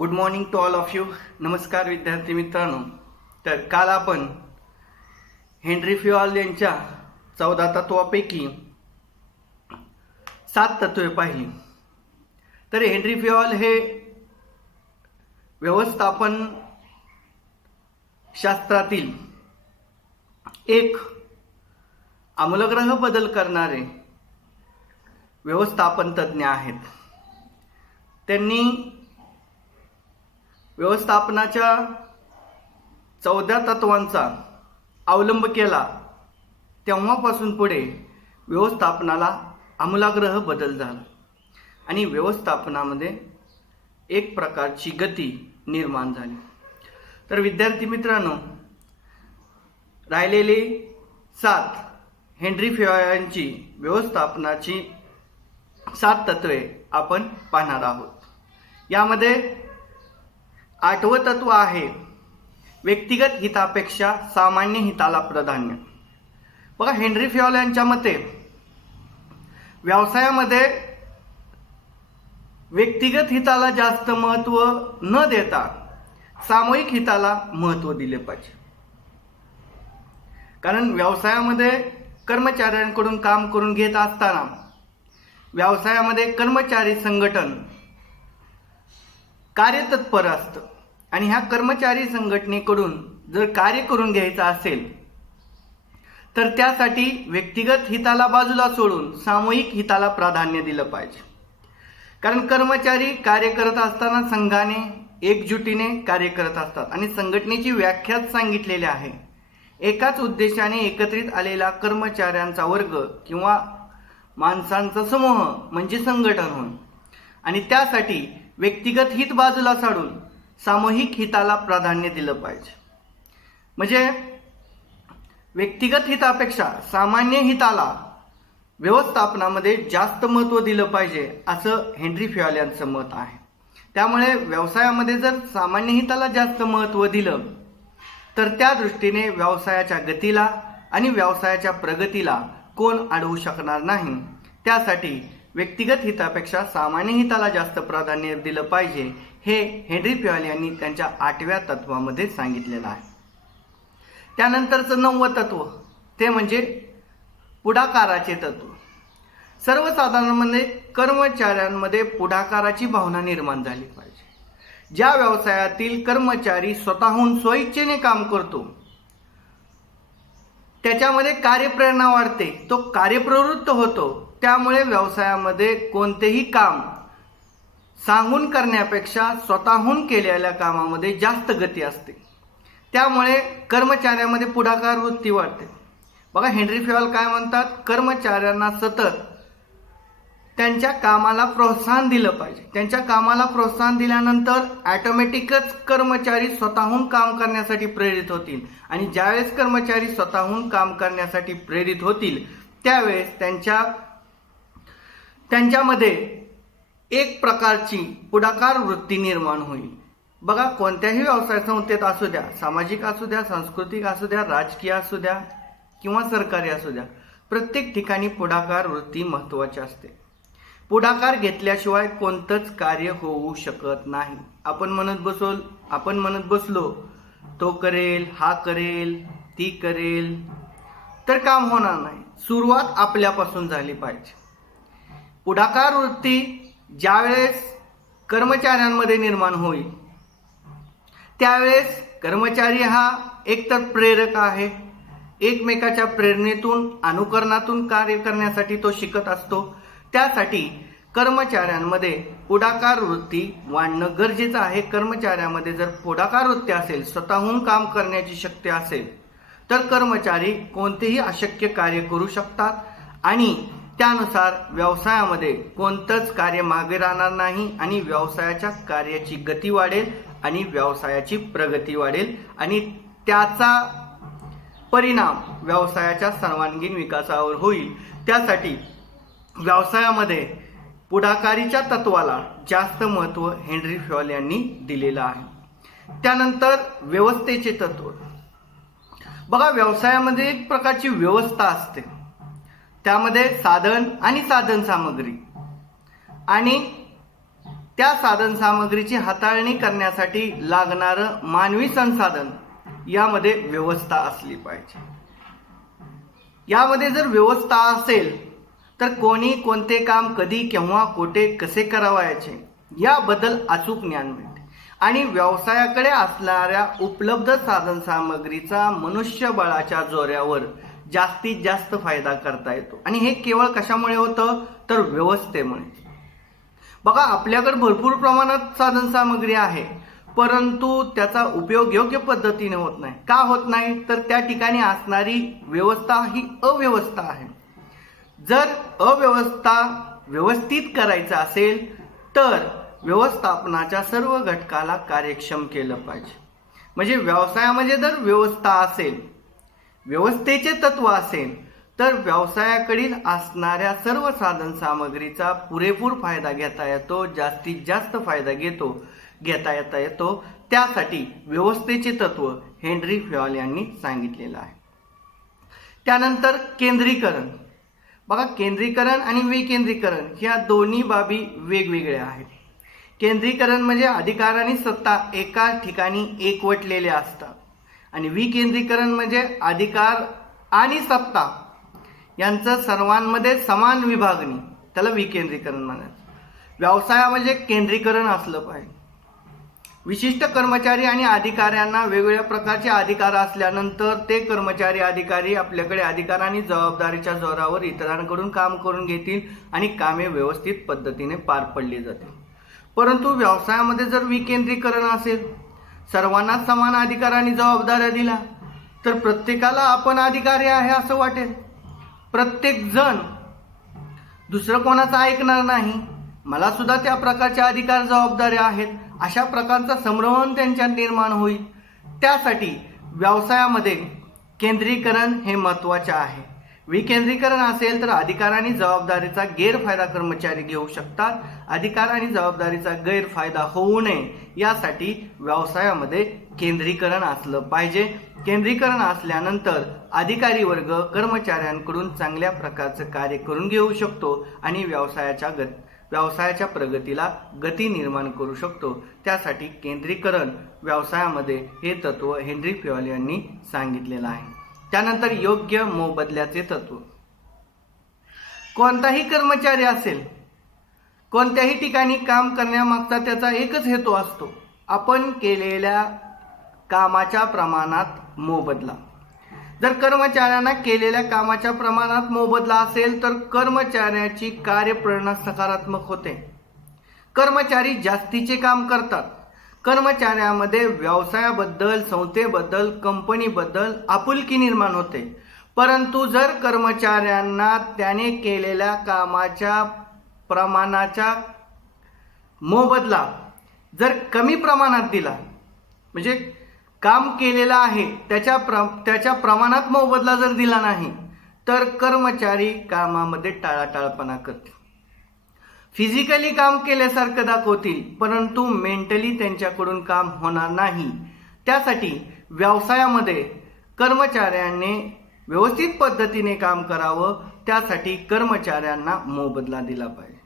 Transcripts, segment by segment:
Good morning to all of you. नमस्कार विद्यार्थी मित्रांनो. तर काल आपण हेनरी फ्युआल यांच्या 14 तत्वापैकी 7 तत्वे पाहिली. तर हेनरी फ्युआल हे व्यवस्थापन शास्त्रातील एक आमूलाग्र बदल करणारे व्यवस्थापन तज्ज्ञ आहेत. त्यांनी व्यवस्थापनाच्या 14 तत्वांचा अवलंब केला. तेव्हापासून पुढे व्यवस्थापनाला आमूलाग्र बदल झाला आणि व्यवस्थापनामध्ये एक प्रकारची गती निर्माण झाली. तर विद्यार्थी मित्रांनो, राहिलेली 7 हेनरी फ्युआल यांची व्यवस्थापनाची 7 तत्वे आपण पाहणार आहोत. यामध्ये 8वं तत्व आहे व्यक्तिगत हितापेक्षा सामान्य हिताला प्राधान्य. बघा, हेनरी फ्युआल यांच्या मते व्यवसायामध्ये व्यक्तिगत हिताला जास्त महत्त्व न देता सामूहिक हिताला महत्त्व दिले पाहिजे. कारण व्यवसायामध्ये कर्मचाऱ्यांकडून काम करून घेत असताना व्यवसायामध्ये कर्मचारी संघटन कार्यतत्पर असतं आणि ह्या कर्मचारी संघटनेकडून जर कार्य करून घ्यायचं असेल तर त्यासाठी व्यक्तिगत हिताला बाजूला सोडून सामूहिक हिताला प्राधान्य दिलं पाहिजे. कारण कर्मचारी कार्य करत असताना संघाने एकजुटीने कार्य करत असतात आणि संघटनेची व्याख्याच सांगितलेली आहे. एकाच उद्देशाने एकत्रित आलेला कर्मचाऱ्यांचा वर्ग किंवा माणसांचा समूह म्हणजे संघटन होय आणि त्यासाठी व्यक्तिगत हित बाजूला सोडून सामूहिक हिताला प्राधान्य दिलं पाहिजे. म्हणजे व्यक्तिगत हितापेक्षा सामान्य हिताला व्यवस्थापनामध्ये जास्त महत्त्व दिलं पाहिजे असं हेनरी फ्युआल यांचं मत आहे. त्यामुळे व्यवसायामध्ये जर सामान्य हिताला जास्त महत्त्व दिलं तर त्या दृष्टीने व्यवसायाच्या गतीला आणि व्यवसायाच्या प्रगतीला कोण अडवू शकणार नाही. त्यासाठी व्यक्तिगत हितापेक्षा सामान्य हिताला जास्त प्राधान्य दिलं पाहिजे हे हेनरी फ्युआल यांनी त्यांच्या 8व्या तत्वामध्ये सांगितलेलं आहे. त्यानंतरचं 9वं तत्व ते म्हणजे पुढाकाराचे तत्व. सर्वसाधारणपणे कर्मचाऱ्यांमध्ये पुढाकाराची भावना निर्माण झाली पाहिजे. ज्या व्यवसायातील कर्मचारी स्वतःहून स्वइच्छेने काम करतो त्याच्यामध्ये कार्यप्रेरणा वाढते, तो कार्यप्रवृत्त होतो. त्यामुळे व्यवसायामध्ये कोणतेही काम सांगून करण्यापेक्षा स्वतःहून केलेल्या कामामध्ये जास्त गती असते. त्यामुळे कर्मचाऱ्यांमध्ये पुढाकार वृत्ती वाढते. बघा, हेनरी फ्युआल काय म्हणतात, कर्मचाऱ्यांना सतत त्यांच्या कामाला प्रोत्साहन दिलं पाहिजे. त्यांच्या कामाला प्रोत्साहन दिल्यानंतर ऑटोमॅटिकच कर्मचारी स्वतःहून काम करण्यासाठी प्रेरित होतील आणि ज्यावेळेस कर्मचारी स्वतःहून काम करण्यासाठी प्रेरित होतील त्यावेळेस त्यांच्यामध्ये एक प्रकारची पुढाकार वृत्ती निर्माण होईल. बघा, कोणत्याही व्यवसाय संस्थेत असू द्या, सामाजिक असू द्या, सांस्कृतिक असू द्या, राजकीय असू द्या किंवा सरकारी असू द्या, प्रत्येक ठिकाणी पुढाकार वृत्ती महत्त्वाची असते. पुढाकार घेतल्याशिवाय कोणतंच कार्य होऊ शकत नाही. आपण म्हणत बसलो तो करेल, हा करेल, ती करेल तर काम होणार नाही. सुरुवात आपल्यापासून झाली पाहिजे. पुढाकार वृत्ती ज्यावेळेस कर्मचाऱ्यांमध्ये निर्माण होईल त्यावेळेस कर्मचारी हा एकतर प्रेरक आहे, एकमेकाच्या प्रेरणेतून अनुकरणातून कार्य करण्यासाठी तो शिकत असतो. त्यासाठी कर्मचाऱ्यांमध्ये पुढाकार वृत्ती वाढणं गरजेचं आहे. कर्मचाऱ्यामध्ये जर पुढाकार वृत्ती असेल, स्वतःहून काम करण्याची शक्ती असेल तर कर्मचारी कोणतेही अशक्य कार्य करू शकतात आणि त्यानुसार व्यवसायामध्ये कोणतंच कार्य मागे राहणार नाही आणि व्यवसायाच्या कार्याची गती वाढेल आणि व्यवसायाची प्रगती वाढेल आणि त्याचा परिणाम व्यवसायाच्या सर्वांगीण विकासावर होईल. त्यासाठी व्यवसायामध्ये पुढाकारीच्या तत्वाला जास्त महत्त्व हेनरी फ्युआल यांनी दिलेलं आहे. त्यानंतर व्यवस्थेचे तत्व. बघा, व्यवसायामध्ये एक प्रकारची व्यवस्था असते. त्यामध्ये साधन आणि साधन सामग्री आणि त्या साधन सामग्रीची हाताळणी करण्यासाठी लागणारं मानवी संसाधन यामध्ये व्यवस्था असली पाहिजे. यामध्ये जर व्यवस्था असेल तर कोणी कोणते काम कधी केव्हा कोठे कसे करावायचे याबद्दल अचूक ज्ञान मिळते आणि व्यवसायाकडे असणाऱ्या उपलब्ध साधन सामग्रीचा मनुष्यबळाच्या जोऱ्यावर जास्तीत जास्त फायदा करता येतो. आणि हे केवळ कशामुळे होतं तर व्यवस्थेमुळे. बघा, आपल्याकडे भरपूर प्रमाणात साधन सामग्री आहे, परंतु त्याचा उपयोग योग्य पद्धतीने होत नाही. का होत नाही तर त्या ठिकाणी असणारी व्यवस्था ही अव्यवस्था आहे. जर अव्यवस्था व्यवस्थित करायचं असेल तर व्यवस्थापनाच्या सर्व घटकाला कार्यक्षम केलं पाहिजे. म्हणजे व्यवसायामध्ये जर व्यवस्था असेल, व्यवस्थेचे तत्व असेल तर व्यवसायाकडील असणाऱ्या सर्व साधन सामग्रीचा पुरेपूर फायदा घेता येतो, जास्तीत जास्त फायदा घेता येतो. त्यासाठी व्यवस्थेचे तत्व हेनरी फॅल यांनी सांगितलेलं आहे. त्यानंतर केंद्रीकरण. बघा, केंद्रीकरण आणि विकेंद्रीकरण ह्या दोन्ही बाबी वेगवेगळ्या आहेत. केंद्रीकरण म्हणजे अधिकार आणि सत्ता एका ठिकाणी एकवटलेले असतात आणि विकेंद्रीकरण म्हणजे अधिकार आणि सत्ता यांचं सर्वांमध्ये समान विभागणी, त्याला विकेंद्रीकरण म्हणायचं. व्यवसायामध्ये केंद्रीकरण असलं पाहिजे. विशिष्ट कर्मचारी आणि अधिकाऱ्यांना वेगवेगळ्या प्रकारचे अधिकार असल्यानंतर ते कर्मचारी अधिकारी आपल्याकडे अधिकार आणि जबाबदारीच्या जोरावर इतरांकडून काम करून घेतील आणि कामे व्यवस्थित पद्धतीने पार पडली जातील. परंतु व्यवसायामध्ये जर विकेंद्रीकरण असेल, सर्वांना समान अधिकार आणि जबाबदाऱ्या दिला तर प्रत्येकाला आपण अधिकारी आहे असं वाटेल. प्रत्येक जण दुसरं कोणाचं ऐकणार नाही, मला सुद्धा त्या प्रकारचे अधिकार जबाबदाऱ्या आहेत, अशा प्रकारचा संभ्रम त्यांच्यात निर्माण होईल. त्यासाठी व्यवसायामध्ये केंद्रीकरण हे महत्त्वाचे आहे. विकेंद्रीकरण असेल तर अधिकार आणि जबाबदारीचा गैरफायदा कर्मचारी घेऊ शकतात. अधिकार आणि जबाबदारीचा गैरफायदा होऊ नये यासाठी व्यवसायामध्ये केंद्रीकरण असलं पाहिजे. केंद्रीकरण असल्यानंतर अधिकारी वर्ग कर्मचाऱ्यांकडून चांगल्या प्रकारचं कार्य करून घेऊ शकतो आणि व्यवसायाच्या प्रगतीला गती निर्माण करू शकतो. त्यासाठी केंद्रीकरण व्यवसायामध्ये हे तत्व हेनरी फॅल यांनी सांगितलेलं आहे. त्यानंतर योग्य मोबदल्याचे तत्व. कोणताही कर्मचारी असेल, कोणत्याही ठिकाणी काम करण्यामागचा त्याचा एकच हेतू असतो, आपण केलेल्या कामाच्या प्रमाणात मोबदला. जर कर्मचाऱ्यांना केलेल्या कामाच्या प्रमाणात मोबदला असेल तर कर्मचाऱ्याची कार्यप्रेरणा सकारात्मक होते. कर्मचारी जास्तीचे काम करतात. कर्मचाऱ्यामध्ये व्यवसायाबद्दल, संस्थेबद्दल, कंपनीबद्दल आपुलकी निर्माण होते. परंतु जर कर्मचाऱ्यांना त्याने केलेल्या कामाच्या प्रमाणाचा मोबदला जर कमी प्रमाणात दिला, म्हणजे काम केलेलं आहे त्याच्या प्रमाणात मोबदला जर दिला नाही तर कर्मचारी कामामध्ये टाळाटाळपणा करतील. फिजिकली काम केल्यासारखं दाखवतील, परंतु मेंटली त्यांच्याकडून काम होणार नाही. त्यासाठी व्यवसायामध्ये कर्मचाऱ्यांनी व्यवस्थित पद्धतीने काम करावं. त्यासाठी कर्मचाऱ्यांना मोबदला दिला पाहिजे.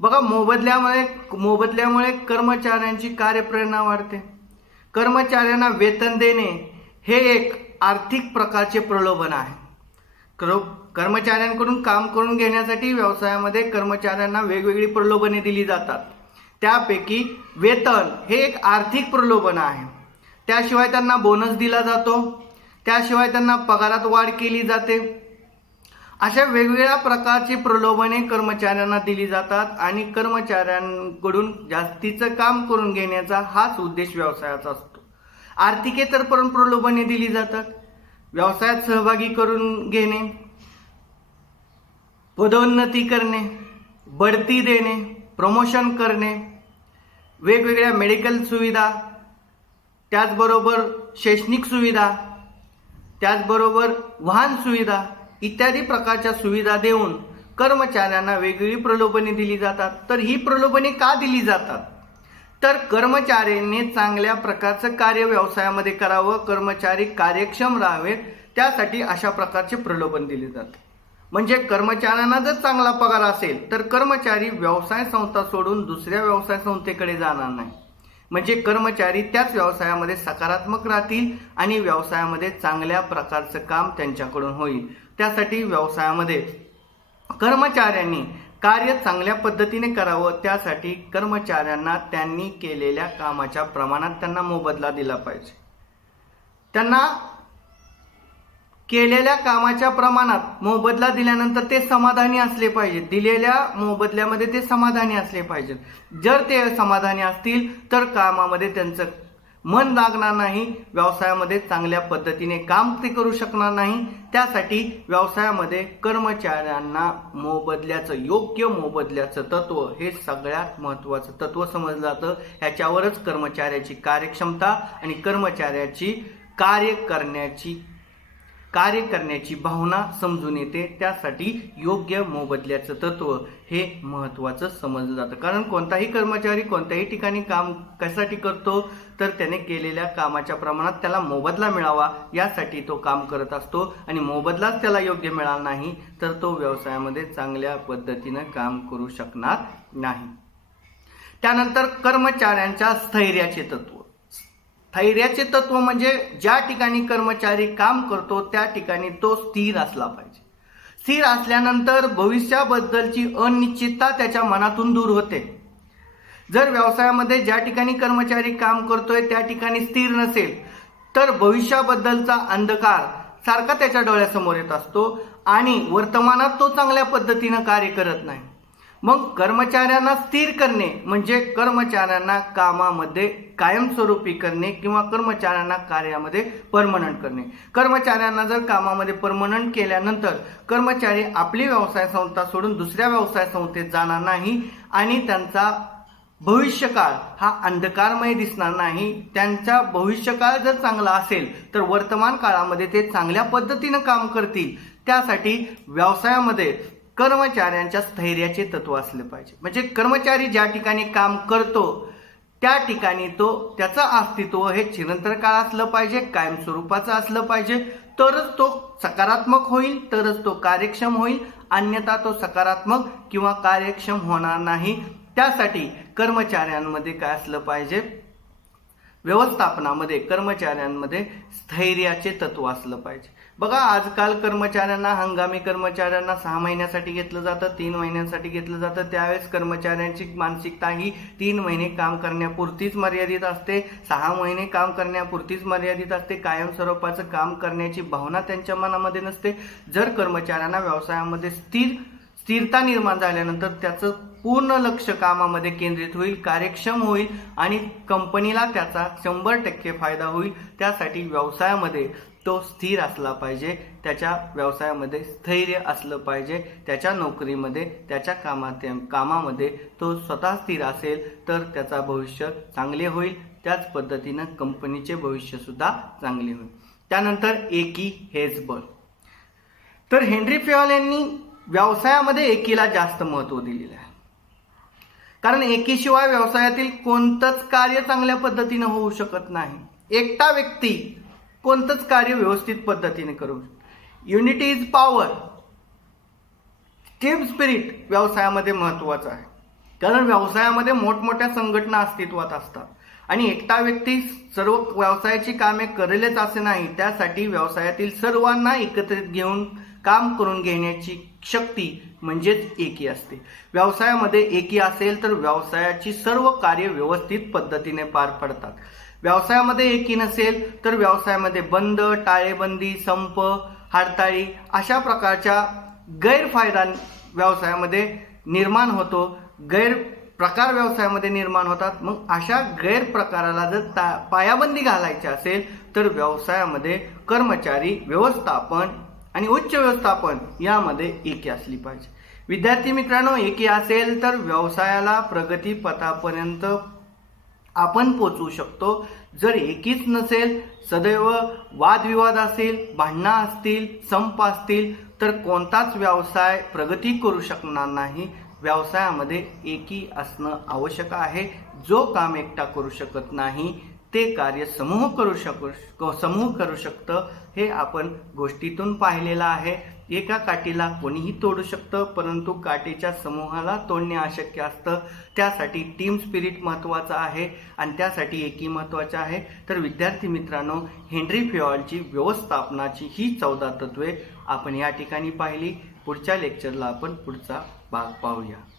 बघा, मोबदल्यामुळे कर्मचाऱ्यांची कार्यप्रेरणा वाढते. कर्मचाऱ्यांना वेतन देणे हे एक आर्थिक प्रकारचे प्रलोभन आहे. कर्मचाऱ्यांकडून काम करून घेण्यासाठी व्यवसायामध्ये कर्मचाऱ्यांना वेगवेगळी प्रलोभने दिली जातात. त्यापैकी वेतन हे एक आर्थिक प्रलोभन आहे. त्याशिवाय त्यांना बोनस दिला जातो, त्याशिवाय त्यांना पगारात वाढ केली जाते. अशा वेगवेगळ्या प्रकारची प्रलोभने कर्मचाऱ्यांना दिली जातात आणि कर्मचाऱ्यांकडून जास्तीचं काम करून घेण्याचा हाच उद्देश व्यवसायाचा असतो. आर्थिकेतर पण प्रलोभने दिली जातात. व्यवसायात सहभागी करून घेणे, पदोन्नती करणे, बढती देणे, प्रमोशन करणे, वेगवेगळ्या मेडिकल सुविधा, त्याचबरोबर शैक्षणिक सुविधा, त्याचबरोबर वाहन सुविधा इत्यादी प्रकारच्या सुविधा देऊन कर्मचाऱ्यांना वेगवेगळी प्रलोभने दिली जातात. तर ही प्रलोभने का दिली जातात तर कर्मचाऱ्यांनी चांगल्या प्रकारचं कार्य व्यवसायामध्ये करावं, कर्मचारी कार्यक्षम राहावेत, त्यासाठी अशा प्रकारचे प्रलोभन दिले जाते. म्हणजे कर्मचाऱ्यांना जर चांगला पगार असेल तर कर्मचारी व्यवसाय संस्था सोडून दुसऱ्या व्यवसाय संस्थेकडे जाणार नाही. म्हणजे कर्मचारी त्याच व्यवसायामध्ये सकारात्मक राहतील आणि व्यवसायामध्ये चांगल्या प्रकारचं काम त्यांच्याकडून होईल. त्यासाठी व्यवसायामध्ये कर्मचाऱ्यांनी कार्य चांगल्या पद्धतीने करावं. त्यासाठी कर्मचाऱ्यांना त्यांनी केलेल्या कामाच्या प्रमाणात त्यांना मोबदला दिला पाहिजे. त्यांना केलेल्या कामाच्या प्रमाणात मोबदला दिल्यानंतर ते समाधानी असले पाहिजे. दिलेल्या मोबदल्यामध्ये ते समाधानी असले पाहिजेत. जर ते समाधानी असतील तर कामामध्ये त्यांचं मन लागणार नाही, व्यवसायामध्ये चांगल्या पद्धतीने काम ते करू शकणार नाही. त्यासाठी व्यवसायामध्ये कर्मचाऱ्यांना योग्य मोबदल्याचं तत्व हे सगळ्यात महत्त्वाचं तत्व समजलं जातं. ह्याच्यावरच कर्मचाऱ्याची कार्यक्षमता आणि कर्मचाऱ्याची कार्य करण्याची भावना समजून येते. त्यासाठी योग्य मोबदल्याचं तत्व हे महत्त्वाचं समजलं जातं. कारण कोणताही कर्मचारी कोणत्याही ठिकाणी काम कशासाठी करतो तर त्याने केलेल्या कामाच्या प्रमाणात त्याला मोबदला मिळावा यासाठी तो काम करत असतो. आणि मोबदलाच त्याला योग्य मिळाला नाही तर तो व्यवसायामध्ये चांगल्या पद्धतीनं काम करू शकणार नाही. त्यानंतर कर्मचाऱ्यांच्या स्थैर्याचे तत्व. स्थैर्याचे तत्व म्हणजे ज्या ठिकाणी कर्मचारी काम करतो त्या ठिकाणी तो स्थिर असला पाहिजे. स्थिर असल्यानंतर भविष्याबद्दलची अनिश्चितता त्याच्या मनातून दूर होते. जर व्यवसायामध्ये ज्या ठिकाणी कर्मचारी काम करतोय त्या ठिकाणी स्थिर नसेल तर भविष्याबद्दलचा अंधकार सारखा त्याच्या डोळ्यासमोर येत असतो आणि वर्तमानात तो चांगल्या पद्धतीनं कार्य करत नाही. मग कर्मचाऱ्यांना स्थिर करणे म्हणजे कर्मचाऱ्यांना कामामध्ये कायमस्वरूपी करणे किंवा कर्मचाऱ्यांना कार्यामध्ये परमनंट करणे. कर्मचाऱ्यांना जर कामामध्ये परमनंट केल्यानंतर कर्मचारी आपली व्यवसाय संस्था सोडून दुसऱ्या व्यवसाय संस्थेत जाणार नाही आणि त्यांचा भविष्यकाळ हा अंधकारमय दिसणार नाही. त्यांचा भविष्यकाळ जर चांगला असेल तर वर्तमान काळामध्ये ते चांगल्या पद्धतीनं काम करतील. त्यासाठी व्यवसायामध्ये कर्मचाऱ्यांच्या स्थैर्याचे तत्व असले पाहिजे. म्हणजे कर्मचारी ज्या ठिकाणी काम करतो त्या ठिकाणी त्याचं अस्तित्व हे चिरंतन काळ असलं पाहिजे, कायमस्वरूपाचं असलं पाहिजे. तरच तो सकारात्मक होईल, तरच तो कार्यक्षम होईल. अन्यथा तो सकारात्मक किंवा कार्यक्षम होणार नाही. त्यासाठी कर्मचाऱ्यांमध्ये काय असलं पाहिजे, व्यवस्थापनामध्ये कर्मचाऱ्यांमध्ये स्थैर्याचे तत्व असलं पाहिजे. बघा आजकाल हंगामी कर्मचाऱ्यांना 6 महिन्यासाठी घेतलं जातं, 3 महिन्यांसाठी घेतलं जातं. त्यावेळेस कर्मचाऱ्यांची मानसिकता ही 3 महिने काम करण्यापुरतीच मर्यादित असते, 6 महिने काम करण्यापुरतीच मर्यादित असते. कायमस्वरूपाचं काम करण्याची भावना त्यांच्या मनामध्ये नसते. जर कर्मचाऱ्यांना व्यवसायामध्ये स्थिरता निर्माण झाल्यानंतर त्याचं पूर्ण लक्ष कामामध्ये केंद्रित होईल, कार्यक्षम होईल आणि कंपनीला त्याचा 100% फायदा होईल. त्यासाठी व्यवसायामध्ये तो स्थिर असला पाहिजे, त्याच्या व्यवसायामध्ये स्थैर्य असलं पाहिजे. त्याच्या नोकरीमध्ये त्याच्या कामामध्ये तो स्वतः स्थिर असेल तर त्याचा भविष्य चांगले होईल. त्याच पद्धतीनं कंपनीचे भविष्यसुद्धा चांगले होईल. त्यानंतर एकी हेच बळ. तर हेनरी फेयल यांनी व्यवसायामध्ये एकीला जास्त महत्त्व दिलेलं आहे. कारण एकीशिवाय व्यवसायातील कोणतंच कार्य चांगल्या पद्धतीने होऊ शकत नाही. एकटा व्यक्ती कोणतंच कार्य व्यवस्थित पद्धतीने करू. Unity is power. Team spirit व्यवसायामध्ये महत्त्वाचं आहे. कारण व्यवसायामध्ये मोठमोठ्या संघटना अस्तित्वात असतात आणि एकटा व्यक्ती सर्व व्यवसायाची कामे करेलच असे नाही. त्यासाठी व्यवसायातील सर्वांना एकत्रित घेऊन काम करून घेण्याची शक्ती म्हणजेच एकी असते. व्यवसायामध्ये एकी असेल तर व्यवसायाची सर्व कार्य व्यवस्थित पद्धतीने पार पडतात. व्यवसायामध्ये एकी नसेल तर व्यवसायामध्ये बंद, टाळेबंदी, संप, हडताळी अशा प्रकारच्या गैरफायदा व्यवसायामध्ये निर्माण होतो. गैरप्रकार व्यवसायामध्ये निर्माण होतात. मग अशा गैरप्रकाराला जर पायाबंदी घालायची असेल तर व्यवसायामध्ये कर्मचारी, व्यवस्थापन आणि उच्च व्यवस्थापन यामध्ये एकी असली पाहिजे. विद्यार्थी मित्रांनो, एकी असेल तर व्यवसायाला प्रगतीपथापर्यंत आपण पोचवू शकतो. जर एकीच नसेल, सदैव वादविवाद असेल, भांडणं असतील, संप असतील तर कोणताच व्यवसाय प्रगती करू शकणार नाही. व्यवसायामध्ये एकी असणं आवश्यक आहे. जो काम एकटा करू शकत नाही ते कार्य समूह करू शकतं. हे आपण गोष्टीतून पाहिलेलं आहे. एका काठीला कोणीही तोडू शकतं, परंतु काठीच्या समूहाला तोडणे अशक्य असतं. त्यासाठी टीम स्पिरिट महत्त्वाचं आहे आणि त्यासाठी एकी महत्त्वाचे आहे. तर विद्यार्थी मित्रांनो, हेनरी फेयॉलची व्यवस्थापनाची ही 14 तत्वे आपण या ठिकाणी पाहिली. पुढच्या लेक्चरला आपण पुढचा भाग पाहूया.